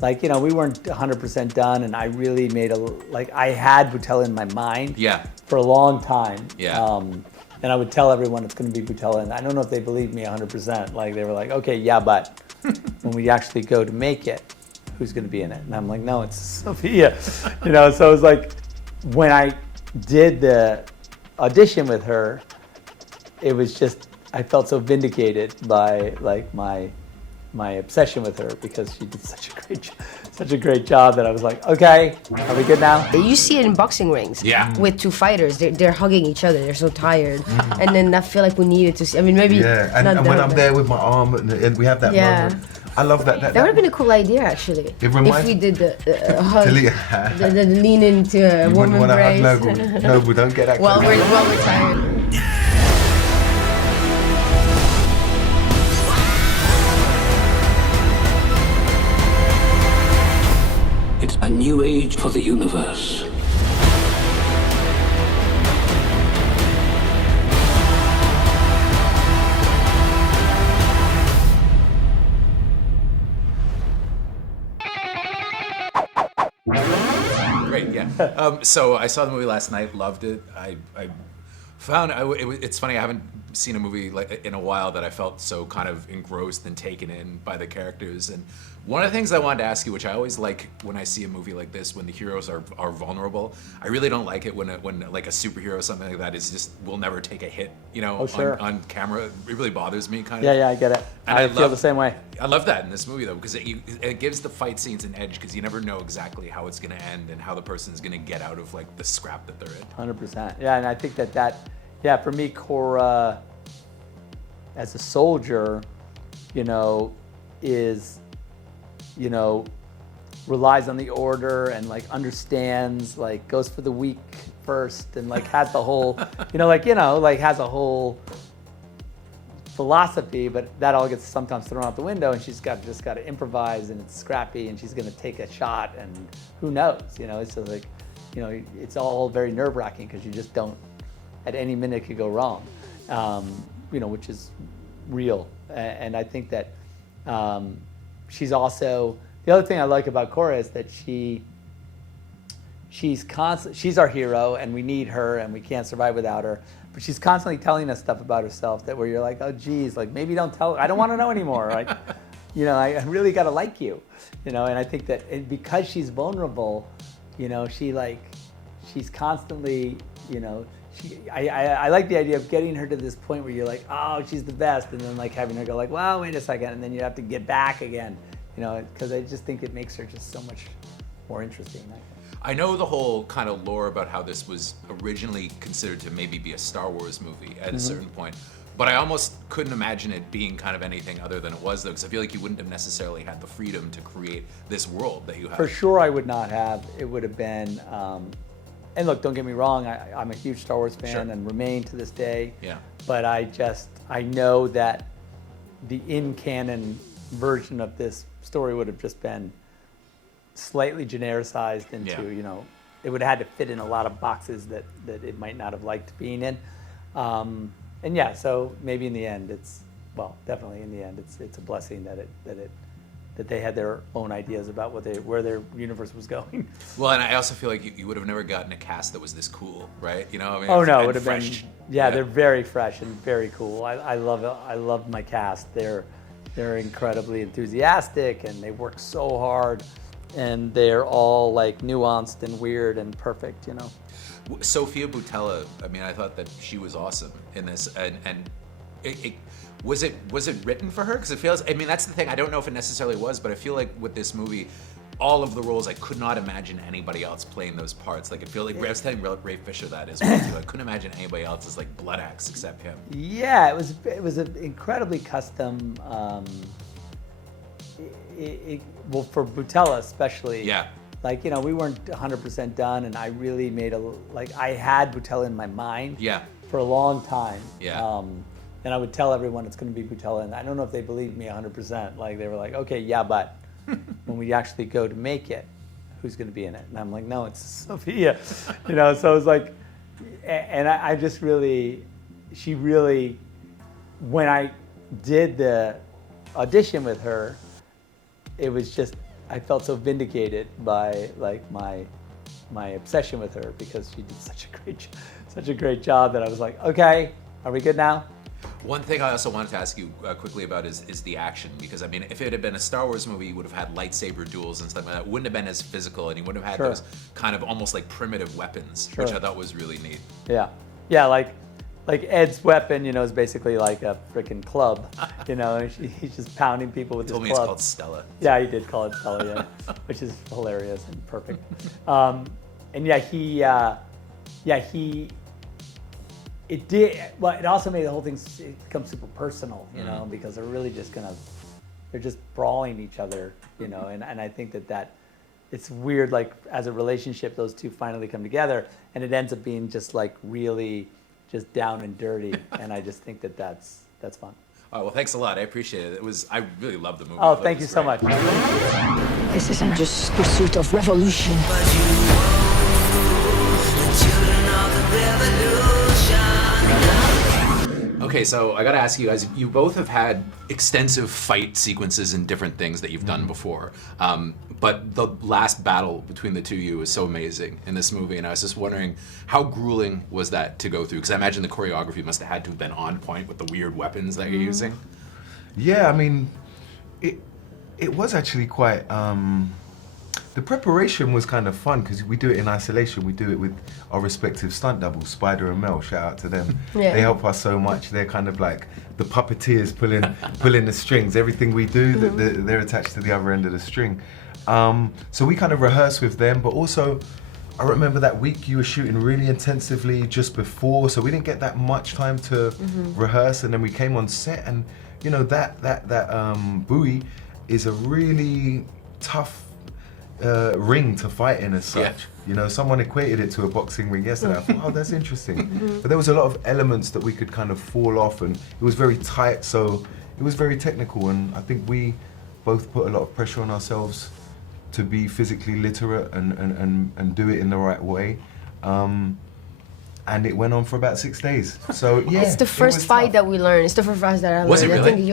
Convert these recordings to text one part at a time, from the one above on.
Like, we weren't 100% done, and I really made I had Boutella in my mind for a long time. And I would tell everyone it's going to be Boutella, and I don't know if they believed me 100%. Like, they were like, okay, yeah, but when we actually go to make it, who's going to be in it? And I'm like, no, it's Sofia. So it was like, when I did the audition with her, it was just, I felt so vindicated by like my obsession with her, because she did such a great job that I was like, okay, are we good now? You see it in boxing rings. With two fighters, they're hugging each other. They're so tired, and then I feel like we needed to see. I mean, maybe. Yeah, and when I'm there with my arm, and we have that moment. I love that. That would have been a cool idea, actually. It reminds if we did the hug, the lean into a warm embrace. Noble, don't get that. Well, we're tired. It's a new age for the universe. Great, yeah. So I saw the movie last night, loved it. I found it's funny, I haven't seen a movie like in a while that I felt so kind of engrossed and taken in by the characters. And one of the things I wanted to ask you, which I always like when I see a movie like this, when the heroes are vulnerable, I really don't like it when like a superhero or something like that is just will never take a hit, on camera. It really bothers me, kind of. Yeah, I get it. And I feel the same way. I love that in this movie though, because it gives the fight scenes an edge, because you never know exactly how it's going to end and how the person's going to get out of like the scrap that they're in. 100%. Yeah, and I think that for me, Kora, as a soldier, is, relies on the order and like understands, like goes for the weak first, and like has the whole, has a whole philosophy, but that all gets sometimes thrown out the window, and she's just got to improvise, and it's scrappy, and she's going to take a shot, and who knows, it's just like, it's all very nerve-wracking, because you just don't, at any minute it could go wrong, which is real. And I think that she's also, the other thing I like about Kora is that she's our hero, and we need her, and we can't survive without her. But she's constantly telling us stuff about herself that where you're like, oh geez, like maybe don't tell, I don't want to know anymore. Like, I really got to like you, and I think that because she's vulnerable, she's constantly, I like the idea of getting her to this point where you're like, oh, she's the best, and then like having her go like, well, wait a second, and then you have to get back again, because I just think it makes her just so much more interesting. I know the whole kind of lore about how this was originally considered to maybe be a Star Wars movie at a certain point, but I almost couldn't imagine it being kind of anything other than it was, though, because I feel like you wouldn't have necessarily had the freedom to create this world that you have. For sure I would not have. It would have been, and look, don't get me wrong, I'm a huge Star Wars fan and remain to this day. Yeah. But I know that the in-canon version of this story would have just been slightly genericized into, it would have had to fit in a lot of boxes that it might not have liked being in. And yeah, so maybe in the end definitely in the end, it's a blessing that they had their own ideas about where their universe was going. Well, and I also feel like you would have never gotten a cast that was this cool, right? Oh no, it would have been. Yeah, they're very fresh and very cool. I love it. I love my cast. They're incredibly enthusiastic, and they work so hard, and they're all like nuanced and weird and perfect. Sofia Boutella. I mean, I thought that she was awesome in this, and was it written for her? Because it feels, I mean, that's the thing, I don't know if it necessarily was, but I feel like with this movie, all of the roles, I could not imagine anybody else playing those parts. Like, I feel like, I was telling Ray Fisher that as well too, I couldn't imagine anybody else as like Blood Axe except him. Yeah, it was an incredibly custom, well, for Boutella especially. Yeah. Like, we weren't 100% done, and I really made I had Boutella in my mind for a long time. Yeah. And I would tell everyone it's going to be Boutella, and I don't know if they believed me 100%. Like, they were like, okay, yeah, but when we actually go to make it, who's going to be in it? And I'm like, no, it's Sofia. So it was like, and I just really, she really, when I did the audition with her, it was just, I felt so vindicated by like my obsession with her, because she did such a great job that I was like, okay, are we good now? One thing I also wanted to ask you quickly about is the action, because I mean, if it had been a Star Wars movie, you would have had lightsaber duels and stuff like that. It wouldn't have been as physical, and you wouldn't have had those kind of almost like primitive weapons, which I thought was really neat. Yeah, like Ed's weapon, you know, is basically like a freaking club, you know, and he's just pounding people with his club. He told me it's called Stella. Yeah, he did call it Stella, yeah, which is hilarious and perfect. And it also made the whole thing become super personal, you know, because they're really just they're just brawling each other, you know, and I think that it's weird, like as a relationship, those two finally come together, and it ends up being just like really just down and dirty, and I just think that's fun. Oh, well, thanks a lot. I appreciate it. I really loved the movie. Oh, thank you so much. This isn't just pursuit of revolution. Okay, so I gotta ask you guys, you both have had extensive fight sequences in different things that you've done before, but the last battle between the two of you was so amazing in this movie, and I was just wondering, how grueling was that to go through? Because I imagine the choreography must have had to have been on point with the weird weapons that you're using. Yeah, I mean, it was actually quite, the preparation was kind of fun, because we do it in isolation. We do it with our respective stunt doubles, Spider and Mel, shout out to them. Yeah. They help us so much. They're kind of like the puppeteers pulling the strings. Everything we do, they're attached to the other end of the string. So we kind of rehearse with them, but also, I remember that week you were shooting really intensively just before, so we didn't get that much time to rehearse, and then we came on set, and you know, that buoy is a really tough ring to fight in as such. Yeah. You know, someone equated it to a boxing ring yesterday. I thought, oh, that's interesting. But there was a lot of elements that we could kind of fall off, and it was very tight, so it was very technical, and I think we both put a lot of pressure on ourselves to be physically literate and do it in the right way. And it went on for about 6 days. So yeah, it's the first fight tough. that we learned. It's the first fight that I learned. Was it really? I think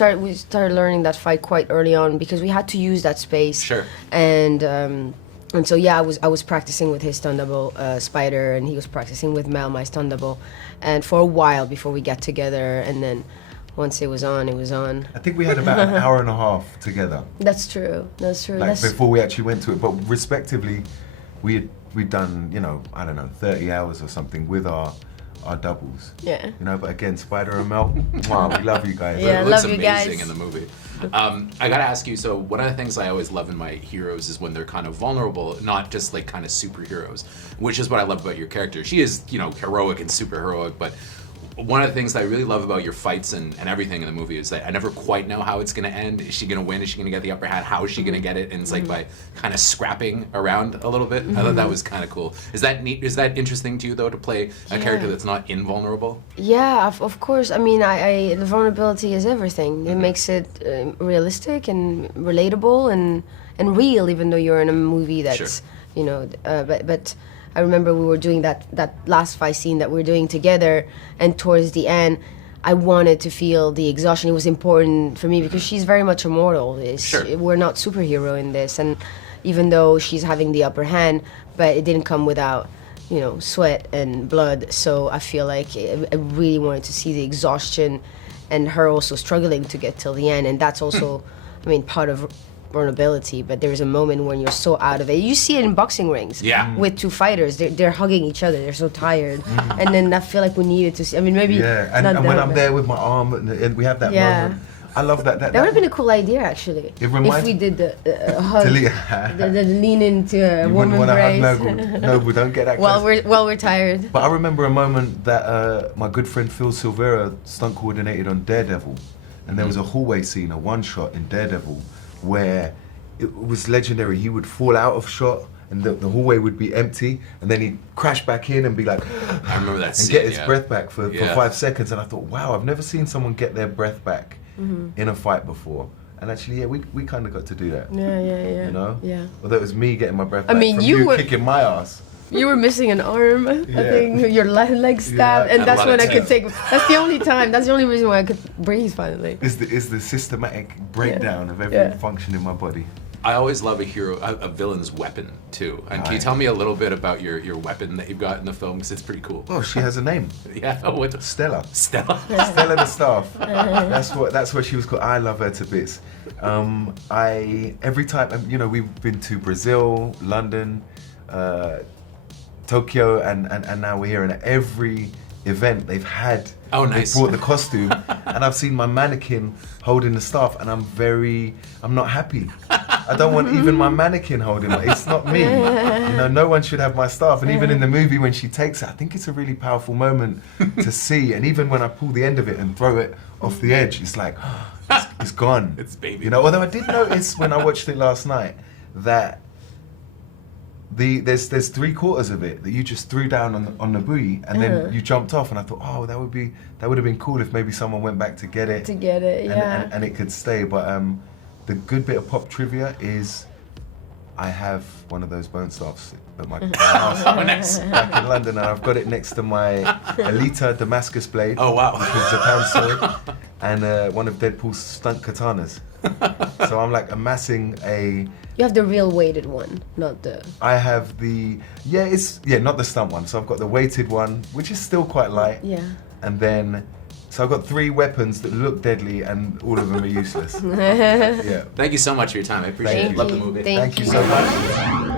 Wow. We started learning that fight quite early on, because we had to use that space. Sure. And so I was practicing with his stunt double, Spider, and he was practicing with Mel, my stunt double, and for a while before we got together. And then once it was on, it was on. I think we had about an hour and a half together. That's true. That's true. Like before we actually went to it, but respectively, we'd done, you know, I don't know, 30 hours or something with our doubles. Yeah. You know, but again, Spider and Mel, wow, we love you guys. Yeah, It looks love you amazing guys. in the movie. I gotta ask you, so one of the things I always love in my heroes is when they're kind of vulnerable, not just like kind of superheroes, which is what I love about your character. She is, you know, heroic and super heroic, but one of the things that I really love about your fights and everything in the movie is that I never quite know how it's going to end. Is she going to win? Is she going to get the upper hand? How is she going to get it? And it's like by kind of scrapping around a little bit. I thought that was kind of cool. Is that neat? Is that interesting to you, though, to play a character that's not invulnerable? Yeah, of course. I mean, the vulnerability is everything. It makes it realistic and relatable and real, even though you're in a movie that's, you know, but I remember we were doing that last fight scene that we were doing together, and towards the end, I wanted to feel the exhaustion. It was important for me because she's very much immortal. We're not superhero in this, and even though she's having the upper hand, but it didn't come without, you know, sweat and blood. So I feel like I really wanted to see the exhaustion, and her also struggling to get till the end, and that's also, I mean, part of vulnerability. But there's a moment when you're so out of it. You see it in boxing rings. Yeah. With two fighters, they're hugging each other. They're so tired, and then I feel like we needed to see. I mean, maybe. Yeah, and when I'm there with my arm, and we have that moment. I love that. That would have been a cool idea, actually. It reminds if we did the hug, the lean into a you warm wouldn't want to embrace. hug Noble, don't get that close. while we're tired. But I remember a moment that my good friend Phil Silvera stunt coordinated on Daredevil, and there was a hallway scene, a one shot in Daredevil, where it was legendary. He would fall out of shot, and the hallway would be empty, and then he'd crash back in and be like, I remember that scene, and get his breath back for 5 seconds. And I thought, wow, I've never seen someone get their breath back in a fight before. And actually, yeah, we kind of got to do that. Yeah. You know? Yeah. Although it was me getting my breath back mean, from you you were- kicking my ass. You were missing an arm, I think. Your leg stabbed, Yeah. and that's a lot when of I could tape. take. That's the only time. That's the only reason why I could breathe finally. Is the systematic breakdown of every Yeah. function in my body. I always love a villain's weapon too. And can you tell me a little bit about your weapon that you've got in the film? Because it's pretty cool. Oh, she has a name. Yeah. Oh, what? Stella. Stella. Stella the Staff. That's what she was called. I love her to bits. Every time, you know, we've been to Brazil, London, Tokyo, and now we're here. And at every event they've had, nice. They brought the costume, and I've seen my mannequin holding the staff, and I'm not happy. I don't want even my mannequin holding it. It's not me. You know, no one should have my staff. And even in the movie when she takes it, I think it's a really powerful moment to see. And even when I pull the end of it and throw it off the edge, it's like, it's gone. It's baby. You know, although I did notice when I watched it last night that there's 3/4 of it that you just threw down on the buoy, and then you jumped off, and I thought, oh, that would have been cool if maybe someone went back to get it. And it could stay. But the good bit of pop trivia is I have one of those bone staffs at my house back in London, and I've got it next to my Elita Damascus blade. Oh wow! Which is Japan's sword, and one of Deadpool's stunt katanas. So I'm like amassing a. You have the real weighted one, not the. I have the not the stunt one. So I've got the weighted one, which is still quite light. Yeah. And then, so I've got 3 weapons that look deadly, and all of them are useless. Yeah. Thank you so much for your time. I appreciate it. Love the movie. Thank you so much.